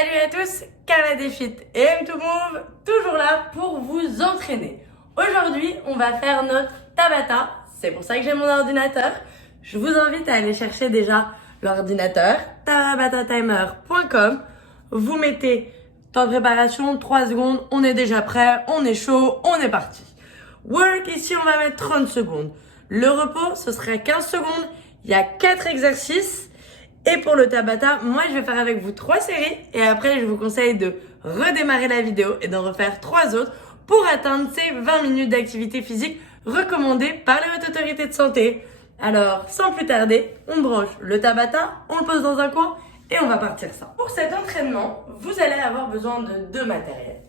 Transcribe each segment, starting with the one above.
Salut à tous, Carla Defit et M2Move, toujours là pour vous entraîner. Aujourd'hui, on va faire notre Tabata, c'est pour ça que j'ai mon ordinateur. Je vous invite à aller chercher déjà l'ordinateur, tabatatimer.com. Vous mettez temps de préparation, 3 secondes, on est déjà prêt, on est chaud, on est parti. Work, ici on va mettre 30 secondes. Le repos, ce sera 15 secondes, il y a 4 exercices. Et pour le Tabata, moi je vais faire avec vous 3 séries et après je vous conseille de redémarrer la vidéo et d'en refaire 3 autres pour atteindre ces 20 minutes d'activité physique recommandées par les hautes autorités de santé. Alors sans plus tarder, on branche le Tabata, on le pose dans un coin et on va partir ça. Pour cet entraînement, vous allez avoir besoin de 2 matériels.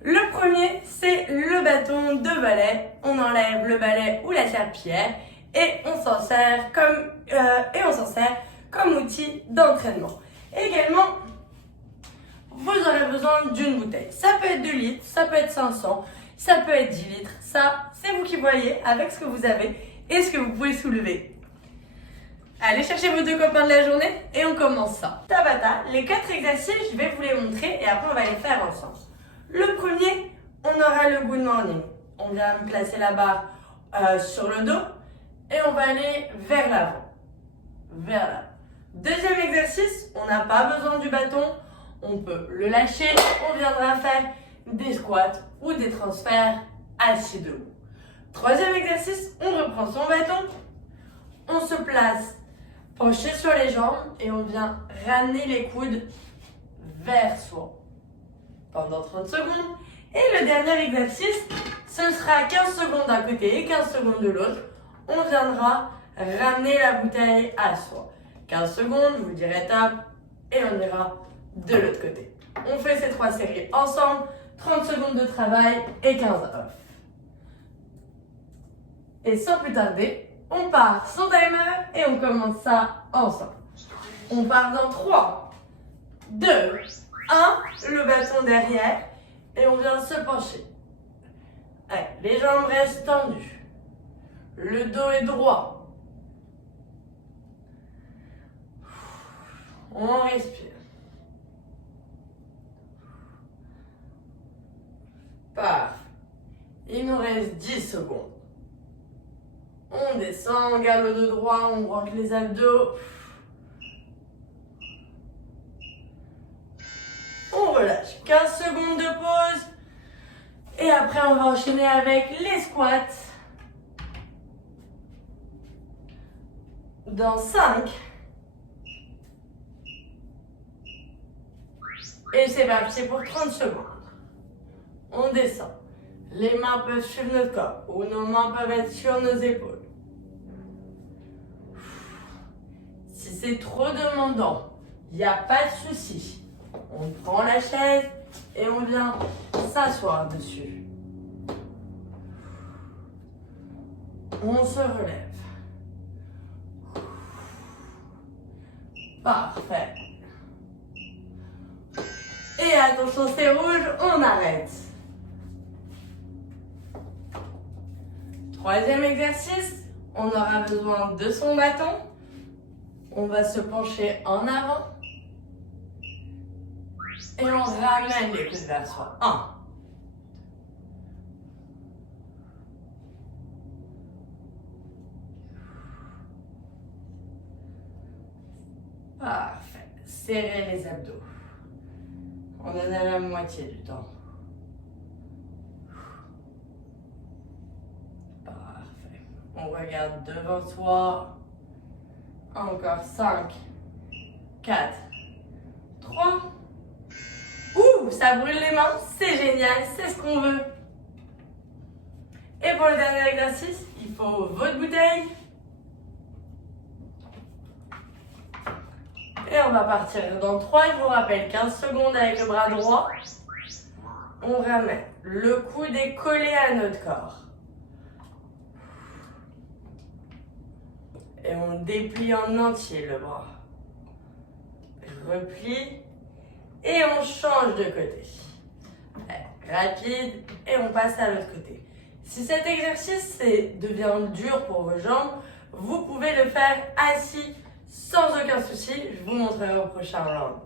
Le premier, c'est le bâton de ballet. On enlève le balai ou la serpillière et on s'en sert comme outil d'entraînement. Également, vous aurez besoin d'une bouteille. Ça peut être 2 litres, ça peut être 500, ça peut être 10 litres. Ça, c'est vous qui voyez avec ce que vous avez et ce que vous pouvez soulever. Allez chercher vos 2 copains de la journée et on commence ça. Tabata, les 4 exercices, je vais vous les montrer et après on va les faire ensemble. Le premier, on aura le good morning. On vient placer la barre sur le dos et on va aller vers l'avant. Vers l'avant. Deuxième exercice, on n'a pas besoin du bâton. On peut le lâcher. On viendra faire des squats ou des transferts assis debout. Troisième exercice, on reprend son bâton. On se place penché sur les jambes et on vient ramener les coudes vers soi pendant 30 secondes. Et le dernier exercice, ce sera 15 secondes d'un côté et 15 secondes de l'autre. On viendra ramener la bouteille à soi. 15 secondes, je vous dirai tape et on ira de l'autre côté. On fait ces 3 séries ensemble, 30 secondes de travail et 15 off. Et sans plus tarder, on part son timer et on commence ça ensemble. On part dans 3, 2, 1, le bâton derrière et on vient se pencher. Allez, les jambes restent tendues. Le dos est droit. On respire. Parfait. Il nous reste 10 secondes. On descend, on garde le dos droit, on branche les abdos. On relâche. 15 secondes de pause. Et après, on va enchaîner avec les squats. Dans 5. Et c'est parti pour 30 secondes. On descend. Les mains peuvent suivre notre corps ou nos mains peuvent être sur nos épaules. Si c'est trop demandant, il n'y a pas de souci. On prend la chaise et on vient s'asseoir dessus. On se relève. Parfait. Et attention, c'est rouge, on arrête. Troisième exercice, on aura besoin de son bâton. On va se pencher en avant. Et on ramène les coudes vers soi. 1. Parfait. Serrez les abdos. On en a la moitié du temps. Parfait. On regarde devant soi. Encore 5, 4, 3. Ouh, ça brûle les mains. C'est génial. C'est ce qu'on veut. Et pour le dernier exercice, il faut votre bouteille. Et on va partir dans 3, je vous rappelle, 15 secondes avec le bras droit. On ramène. Le coude est collé à notre corps. Et on déplie en entier le bras. Replie. Et on change de côté. Rapide. Et on passe à l'autre côté. Si cet exercice devient dur pour vos jambes, vous pouvez le faire assis sans aucun souci. Je vous montrerai au prochain round.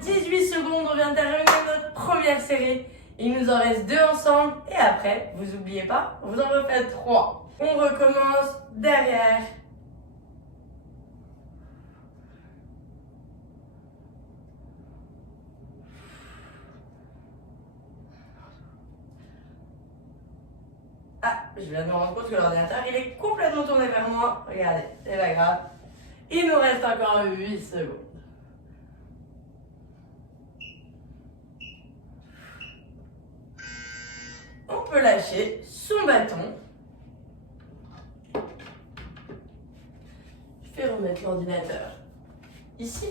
18 secondes, on vient de terminer notre première série. Il nous en reste 2 ensemble. Et après, vous n'oubliez pas, vous en refaites 3. On recommence derrière. Ah, je viens de me rendre compte que l'ordinateur, il est complètement tourné vers moi. Regardez, c'est pas grave. Il nous reste encore 8 secondes. On peut lâcher son bâton. Je vais remettre l'ordinateur ici.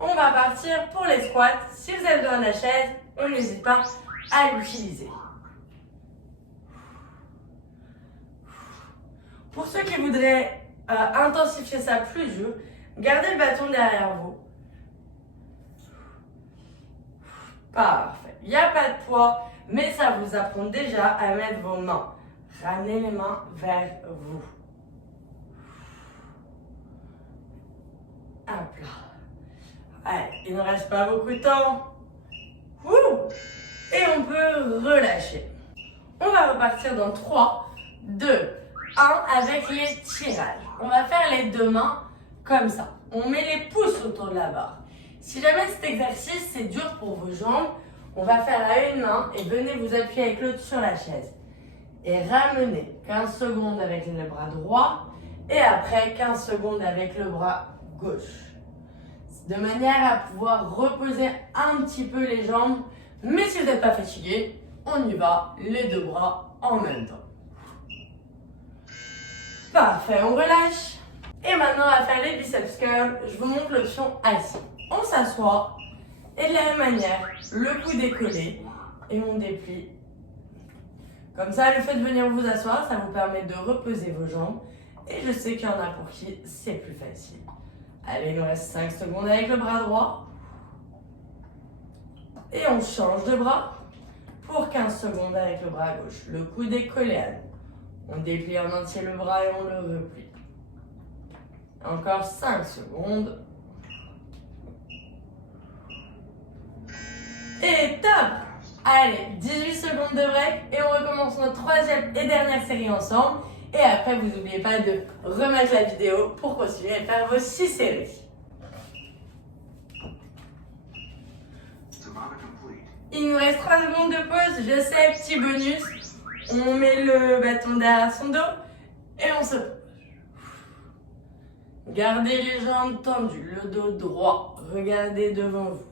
On va partir pour les squats. Si vous avez besoin de la chaise, on n'hésite pas à l'utiliser. Pour ceux qui voudraient intensifier ça plus dur, gardez le bâton derrière vous. Parfait. Il n'y a pas de poids, mais ça vous apprend déjà à mettre vos mains. Ramenez les mains vers vous. Hop là. Allez, il ne reste pas beaucoup de temps. Ouh. Et on peut relâcher. On va repartir dans 3, 2, 1 avec les tirages. On va faire les 2 mains comme ça. On met les pouces autour de la barre. Si jamais cet exercice c'est dur pour vos jambes, on va faire à une main et venez vous appuyer avec l'autre sur la chaise. Et ramenez 15 secondes avec le bras droit et après 15 secondes avec le bras gauche. De manière à pouvoir reposer un petit peu les jambes. Mais si vous n'êtes pas fatigué, on y va, les 2 bras en même temps. Parfait, on relâche. Et maintenant, on va faire les biceps curls. Je vous montre l'option assis. On s'assoit et de la même manière, le coude est collé et on déplie. Comme ça, le fait de venir vous asseoir, ça vous permet de reposer vos jambes. Et je sais qu'il y en a pour qui c'est plus facile. Allez, il nous reste 5 secondes avec le bras droit. Et on change de bras pour 15 secondes avec le bras gauche. Le coude est collé à nous. On déplie en entier le bras et on le replie. Encore 5 secondes. Et top! Allez, 18 secondes de break et on recommence notre 3e et dernière série ensemble. Et après, vous n'oubliez pas de remettre la vidéo pour continuer à faire vos 6 séries. Il nous reste 3 secondes de pause. Je sais, petit bonus. On met le bâton derrière son dos et on se pose. Gardez les jambes tendues, le dos droit. Regardez devant vous.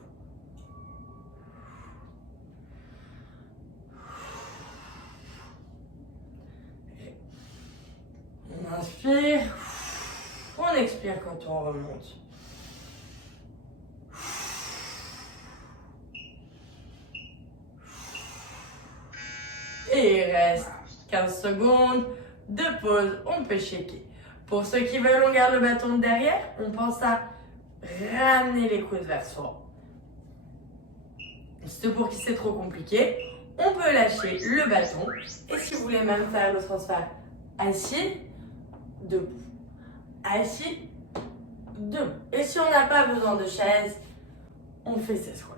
On inspire, on expire quand on remonte. Et il reste 15 secondes de pause, on peut shaker. Pour ceux qui veulent, on garde le bâton derrière, on pense à ramener les coudes vers soi. C'est pour qui c'est trop compliqué, on peut lâcher le bâton. Et si vous voulez même faire le transfert assis, debout. Assis, debout. Et si on n'a pas besoin de chaise, on fait ses squats.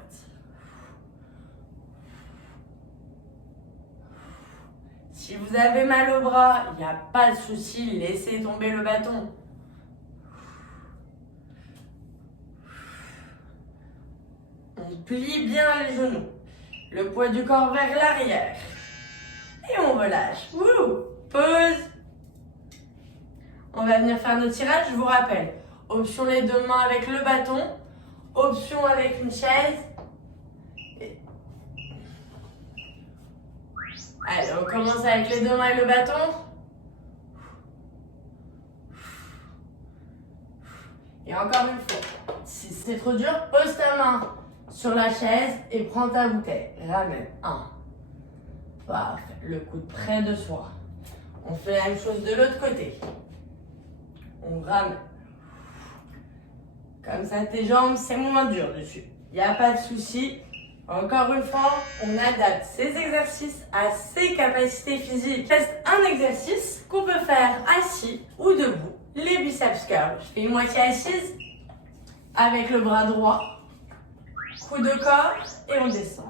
Si vous avez mal au bras, il n'y a pas de souci, laissez tomber le bâton. On plie bien les genoux. Le poids du corps vers l'arrière. Et on relâche. Wouh! Pause. On va venir faire nos tirages, je vous rappelle. Option les 2 mains avec le bâton. Option avec une chaise. Allez, on commence avec les 2 mains et le bâton. Et encore une fois, si c'est trop dur, pose ta main sur la chaise et prends ta bouteille. Ramène. 1. Parfait. Le coude près de soi. On fait la même chose de l'autre côté. On ramène. Comme ça, tes jambes, c'est moins dur dessus. Il n'y a pas de souci. Encore une fois, on adapte ces exercices à ses capacités physiques. Il reste un exercice qu'on peut faire assis ou debout. Les biceps curls. Je fais une moitié assise. avec le bras droit, coude au corps et on descend.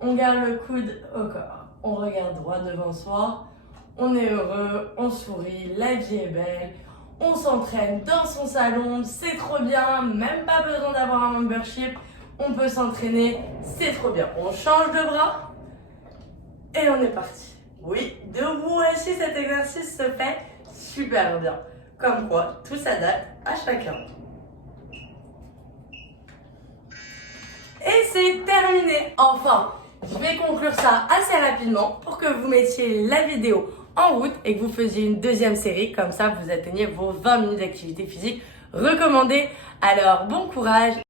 On garde le coude au corps, on regarde droit devant soi, on est heureux, on sourit, la vie est belle, on s'entraîne dans son salon, c'est trop bien, même pas besoin d'avoir un membership, on peut s'entraîner, c'est trop bien. On change de bras et on est parti. Oui, debout aussi, cet exercice se fait super bien. Comme quoi, tout s'adapte à chacun. Et c'est terminé. Enfin, je vais conclure ça assez rapidement pour que vous mettiez la vidéo en route et que vous faisiez une deuxième série. Comme ça, vous atteignez vos 20 minutes d'activité physique recommandées. Alors, bon courage.